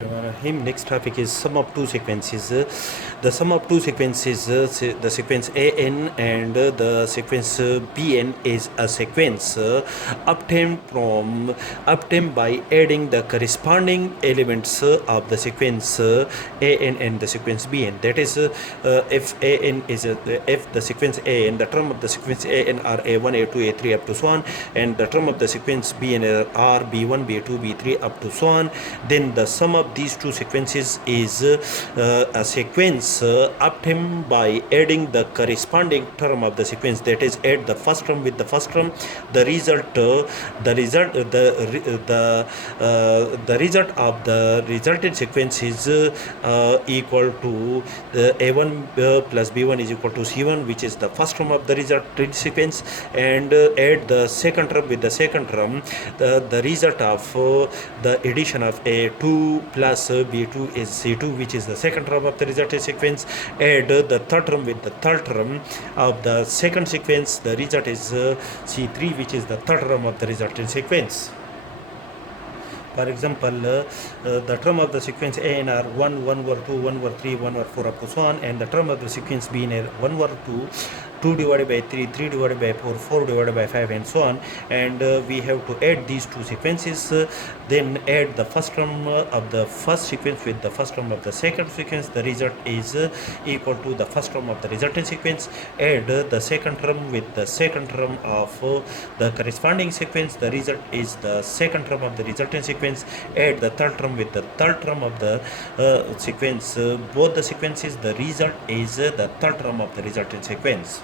Him next topic is sum of two sequences. The sum of two sequences, the sequence an and the sequence bn is a sequence obtained by adding the corresponding elements of the sequence an and the sequence bn. That is, if the sequence an, the term of the sequence an are a1, a2, a3 up to so on, and the term of the sequence bn are b1, b2, b3 up to so on, then the sum of these two sequences is a sequence obtained by adding the corresponding term of the sequence. That is, add the first term with the first term. The result of the resulted sequence is equal to a1 plus b1 is equal to c1, which is the first term of the resulted sequence, and add the second term with the second term. The result of the addition of a2 plus b2 is c2, which is the second term of the resulted sequence. Add the third term with the third term of the second sequence. The result is c3, which is the third term of the resulted sequence. For example, the term of the sequence an are 1, 1 over 2, 1 over 3, 1 over 4 up to so on, and the term of the sequence bn are 1 over 2, 2 divided by 3, 3 divided by 4, 4 divided by 5, and so on. And we have to add these two sequences, then add the first term of the first sequence with the first term of the second sequence. The result is equal to the first term of the resultant sequence. Add the second term with the second term of the corresponding sequence. The result is the second term of the resultant sequence. Add the third term with the third term of the sequence. Both the sequences, the result is the third term of the resultant sequence.